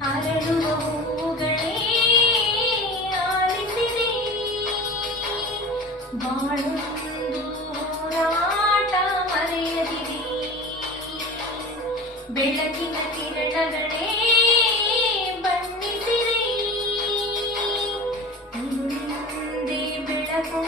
ಅರಳುವ ಹೂಗಳೇ ಆಲಿಸಿದೆ ಬಾಳೊಂದು ಹೋರಾಟ ಮರೆಯದಿದೆ ಬೆಳಕಿನ ಕಿರಣಗಳೇ ಬಣ್ಣಿಸಿದೆ ಬೆಳಕು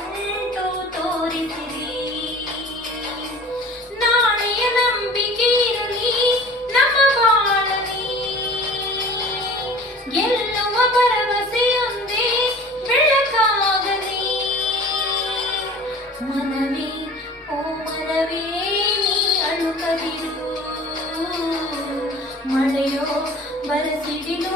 ಮನವೇ ಓ ಮನವೇ ನೀ ಅಳುಕದಿರು ಮಳೆಯೋ ಬರಸಿಡಿಲು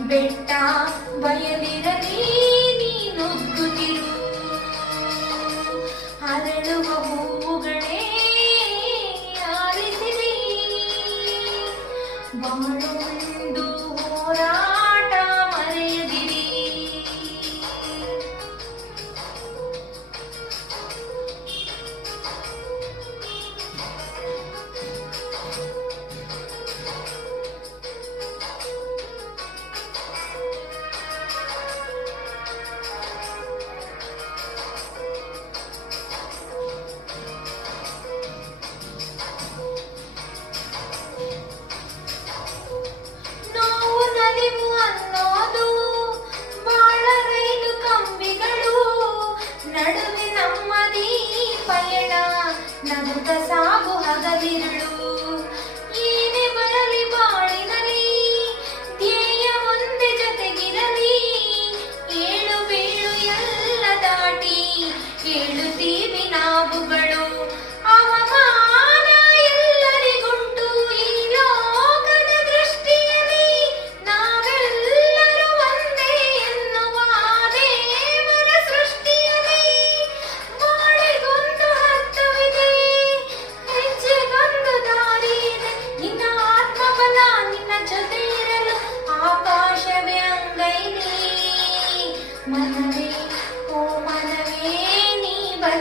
ಬೆಟ್ಟ ಬಯಲಿರಲಿ ನೀನೊಗ್ಗುತ್ತಿರು ಅರಳುವ ಹೂವುಗಳೇ ಆರಿಸಿರಿ. ಬಾಳುವ ಏಳುತ್ತೀವಿ ನಾವುಗಳು ಅವಮಾನ ಎಲ್ಲರಿಗುಂಟು ಈ ಲೋಕದ ದೃಷ್ಟಿಯಲ್ಲಿ ನಾವೆಲ್ಲರೂ ಒಂದೇ ಎನ್ನುವ ದೇವರ ಸೃಷ್ಟಿಯಲ್ಲಿ ಬಾಳಿಗೊಂದು ಅರ್ಥವಿದೆ ಹೆಜ್ಜೆಗೊಂದು ದಾರಿ ಇದೆ ನಿನ್ನ ಆತ್ಮಬಲ ನಿನ್ನ ಜೊತೆ ಇರಲು ಆಕಾಶವೇ ಅಂಗೈಲಿ ಮನವೇ ಓ ಮನವೇ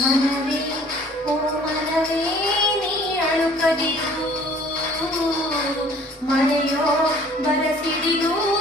ಮನವೇ ಓ ಮನವೇ ನೀ ಅಳುಕದಿರು ಮಳೆಯೋ ಬರಸಿಡಿದು ನೀ ನಡೆಯುತ್ತ